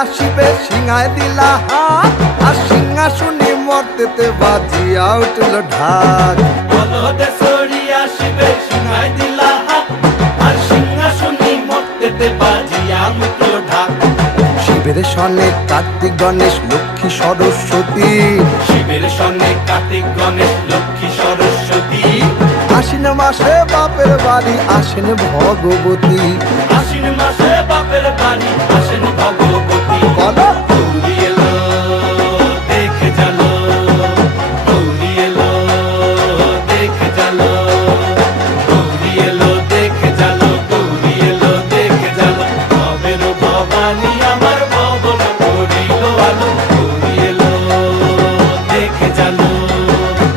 আসিবে সিংহায় দিলা হাত, আর সিংহাসনে মর্তেতে বাজিয়া উঠল ঢাক। বলদে সরি আসিবে সিংহায় দিলা হাত, আর সিংহাসনে মর্তেতে বাজিয়া উঠল ঢাক। শিবের সনে কার্তিক গণেশ লক্ষ্মী সরস্বতী, শিবের সনে কার্তিক গণেশ লক্ষ্মী সরস্বতী। আশ্বিন মাসে বাপের বাড়ি আসেন ভগবতী। আশ্বিন মাসে বাপের বাড়ি আসেন ভগবতী। বলো